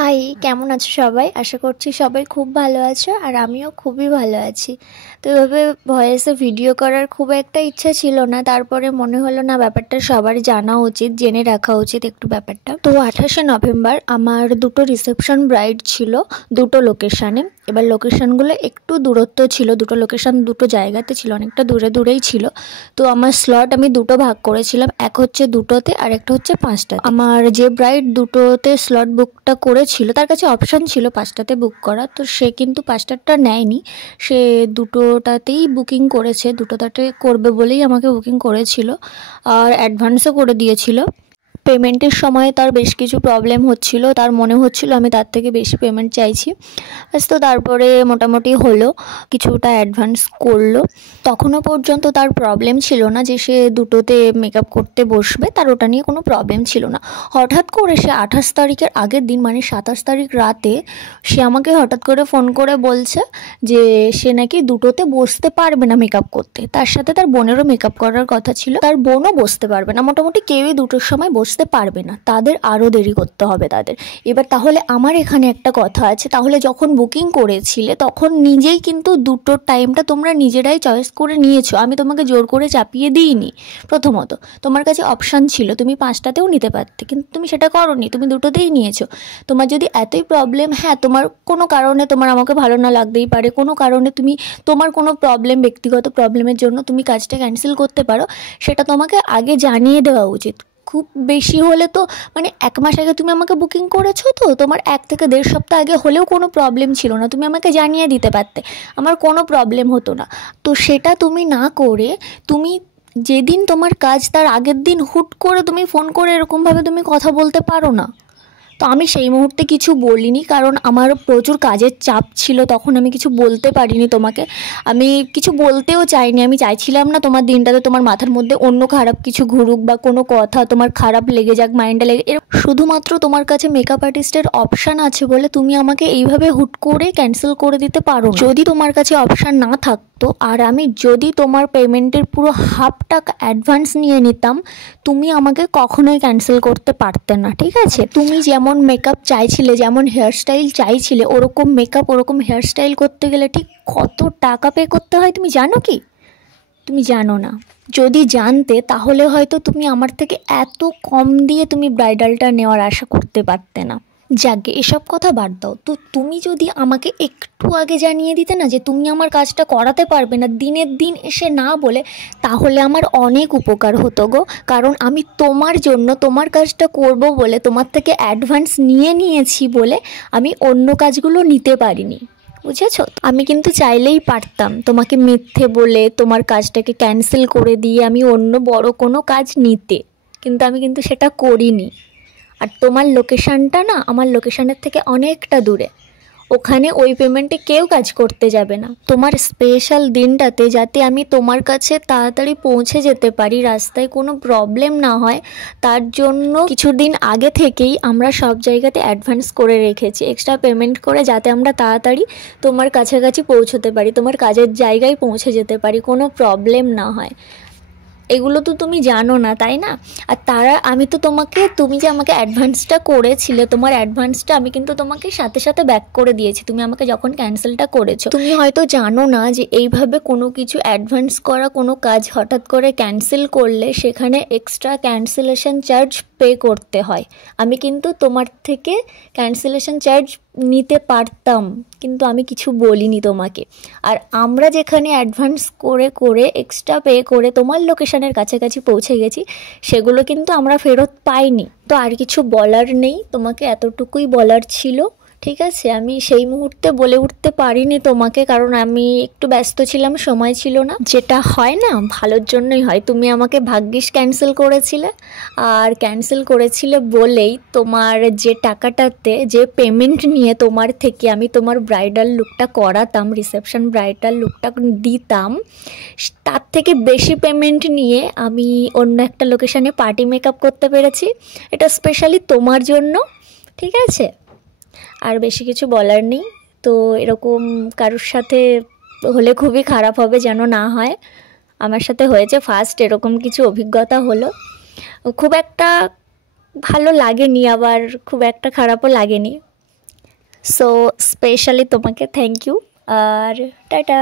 High, কেমন আছো সবাই? আশা করছি সবাই খুব ভালো আছো আর আমিও খুবই ভালো আছি। তো এভাবে ভয়েসে ভিডিও করার খুব একটা ইচ্ছা ছিল না, তারপরে মনে হলো না ব্যাপারটা সবার জানা উচিত, জেনে রাখা উচিত একটু ব্যাপারটা। তো 28শে নভেম্বর আমার দুটো রিসেপশন ব্রাইড ছিল দুটো লোকেশানে। এবার লোকেশানগুলো একটু দূরত্ব ছিল, দুটো লোকেশান দুটো জায়গাতে ছিল, অনেকটা দূরে দূরেই ছিল। তো আমার স্লট আমি দুটো ভাগ করেছিলাম, এক হচ্ছে দুটোতে আর একটা হচ্ছে পাঁচটাতে। আমার যে ব্রাইড দুটোতে স্লট বুকটা করেছিল তার কাছে অপশান ছিল পাঁচটাতে বুক করা, তো সে কিন্তু পাঁচটারটা নেয়নি, সে দুটোটাতেই বুকিং করেছে, দুটোটাতে করবে বলেই আমাকে বুকিং করেছিল আর অ্যাডভান্সও করে দিয়েছিল। পেমেন্টের সময় তার বেশ কিছু প্রবলেম হচ্ছিল, তার মনে হচ্ছিল আমি তার থেকে বেশি পেমেন্ট চাইছি। তো তারপরে মোটামুটি হলো, কিছুটা অ্যাডভান্স করলো। তখনও পর্যন্ত তার প্রবলেম ছিল না যে সে দুটোতে মেকআপ করতে বসবে, তার ওটা নিয়ে কোনো প্রবলেম ছিল না। হঠাৎ করে সে 28 তারিখের আগের দিন মানে 27 তারিখ রাতে সে আমাকে হঠাৎ করে ফোন করে বলছে যে সে নাকি দুটোতে বসতে পারবে না মেকআপ করতে। তার সাথে তার বোনেরও মেকআপ করার কথা ছিল, তার বোনও বসতে পারবে না, মোটামুটি কেউই দুটোর সময় বসতে পারবে না, তাদের আরও দেরি করতে হবে তাদের। এবার তাহলে আমার এখানে একটা কথা আছে, তাহলে যখন বুকিং করেছিলে তখন নিজেই কিন্তু দুটোর টাইমটা তোমরা নিজেরাই চয়েস করে নিয়েছো, আমি তোমাকে জোর করে চাপিয়ে দিইনি। প্রথমত তোমার কাছে অপশান ছিল, তুমি পাঁচটাতেও নিতে পারতে, কিন্তু তুমি সেটা করোনি, তুমি দুটোতেই নিয়েছো। তোমার যদি এতই প্রবলেম, হ্যাঁ তোমার কোনো কারণে তোমার আমাকে ভালো না লাগতেই পারে, কোনো কারণে তুমি তোমার কোনো প্রবলেম, ব্যক্তিগত প্রবলেমের জন্য তুমি কাজটা ক্যান্সেল করতে পারো, সেটা তোমাকে আগে জানিয়ে দেওয়া উচিত। খুব বেশি হলে তো মানে 1 মাস আগে তুমি আমাকে বুকিং করেছো, তো তোমার 1 থেকে 1.5 সপ্তাহ আগে হলেও কোনো প্রবলেম ছিল না, তুমি আমাকে জানিয়ে দিতে পারতে, আমার কোনো প্রবলেম হতো না। তো সেটা তুমি না করে তুমি যেদিন তোমার কাজ তার আগের দিন হুট করে তুমি ফোন করে এরকমভাবে তুমি কথা বলতে পারো না। তো আমি সেই মুহূর্তে কিছু বলিনি, কারণ আমার প্রচুর কাজের চাপ ছিল, তখন আমি কিছু বলতে পারিনি তোমাকে, আমি কিছু বলতেও চাইনি, আমি চাইছিলাম না তোমার দিনটাতে তোমার মাথার মধ্যে অন্য খারাপ কিছু ঘুরুক বা কোনো কথা তোমার খারাপ লেগে যাক, মাইন্ডে লেগে। শুধুমাত্র তোমার কাছে মেকআপ আর্টিস্টের অপশান আছে বলে তুমি আমাকে এইভাবে হুট করে ক্যান্সেল করে দিতে পারো না। যদি তোমার কাছে অপশান না থাকতো আর আমি যদি তোমার পেমেন্টের পুরো হাফ টাকা অ্যাডভান্স নিয়ে নিতাম, তুমি আমাকে কখনোই ক্যান্সেল করতে পারতে না, ঠিক আছে? তুমি যেমন মেকআপ চাইছিলে, যেমন হেয়ারস্টাইল চাইছিলে, ওরকম মেকআপ ওরকম হেয়ারস্টাইল করতে গেলে ঠিক কত টাকা পে করতে হয় তুমি জানো কি? তুমি জানো না। যদি জানতে তাহলে হয়তো তুমি আমার থেকে এত কম দিয়ে তুমি ব্রাইডালটা নেওয়ার আশা করতে পারতে না। যাকে এসব কথা বাদ দাও, তো তুমি যদি আমাকে একটু আগে জানিয়ে দিতে না যে তুমি আমার কাজটা করাতে পারবে না, দিনের দিন এসে না বলে, তাহলে আমার অনেক উপকার হতো গো। কারণ আমি তোমার জন্য তোমার কাজটা করব বলে তোমার থেকে অ্যাডভান্স নিয়েছি বলে আমি অন্য কাজগুলো নিতে পারিনি, বুঝেছো? আমি কিন্তু চাইলেই পারতাম তোমাকে মিথ্যে বলে তোমার কাজটাকে ক্যান্সেল করে দিয়ে আমি অন্য বড় কোনো কাজ নিতে, কিন্তু আমি কিন্তু সেটা করিনি। আর তোমার লোকেশানটা না আমার লোকেশানের থেকে অনেকটা দূরে, ওখানে ওই পেমেন্টে কেউ কাজ করতে যাবে না। তোমার স্পেশাল দিনটাতে যাতে আমি তোমার কাছে তাড়াতাড়ি পৌঁছে যেতে পারি, রাস্তায় কোনো প্রবলেম না হয়, তার জন্য কিছুদিন আগে থেকেই আমরা সব জায়গাতে অ্যাডভান্স করে রেখেছি, এক্সট্রা পেমেন্ট করে, যাতে আমরা তাড়াতাড়ি তোমার কাছাকাছি পৌঁছতে পারি, তোমার কাজের জায়গায় পৌঁছে যেতে পারি, কোনো প্রবলেম না হয়। এগুলো তো তুমি জানো না, তাই না? আর আমি তো তোমাকে, তুমি যে আমাকে অ্যাডভান্সটা করেছিলে, তোমার অ্যাডভান্সটা আমি কিন্তু তোমাকে সাথে সাথে ব্যাক করে দিয়েছি তুমি আমাকে যখন ক্যান্সেলটা করেছো। তুমি হয়তো জানো না যে এইভাবে কোনো কিছু অ্যাডভান্স করা কোনো কাজ হঠাৎ করে ক্যান্সেল করলে সেখানে এক্সট্রা ক্যান্সেলেশন চার্জ পে করতে হয়। আমি কিন্তু তোমার থেকে ক্যান্সেলেশন চার্জ নিতে পারতাম, কিন্তু আমি কিছু বলিনি তোমাকে। আর আমরা যেখানে অ্যাডভান্স করে করে এক্সট্রা পে করে তোমার লোকেশনের কাছাকাছি পৌঁছে গেছি, সেগুলো কিন্তু আমরা ফেরত পাইনি। তো আর কিছু বলার নেই, তোমাকে এতটুকুই বলার ছিল, ঠিক আছে? আমি সেই মুহূর্তে বলে উঠতে পারিনি তোমাকে, কারণ আমি একটু ব্যস্ত ছিলাম, সময় ছিল না। যেটা হয় না ভালোর জন্যই হয়, তুমি আমাকে ভাগ্যিস ক্যান্সেল করেছিলে, আর ক্যান্সেল করেছিলে বলেই তোমার যে টাকাটাতে, যে পেমেন্ট নিয়ে তোমার থেকে আমি তোমার ব্রাইডাল লুকটা করাতাম, রিসেপশন ব্রাইডাল লুকটা দিতাম, তার থেকে বেশি পেমেন্ট নিয়ে আমি অন্য একটা লোকেশানে পার্টি মেকআপ করতে পেরেছি। এটা স্পেশালি তোমার জন্য, ঠিক আছে? আর বেশি কিছু বলার নেই। তো এরকম কারোর সাথে হলে খুবই খারাপ হবে, যেন না হয়। আমার সাথে হয়েছে ফার্স্ট এরকম কিছু অভিজ্ঞতা হলো, খুব একটা ভালো লাগেনি, আবার খুব একটা খারাপও লাগেনি। সো স্পেশালি তোমাকে থ্যাংক ইউ আর টাটা।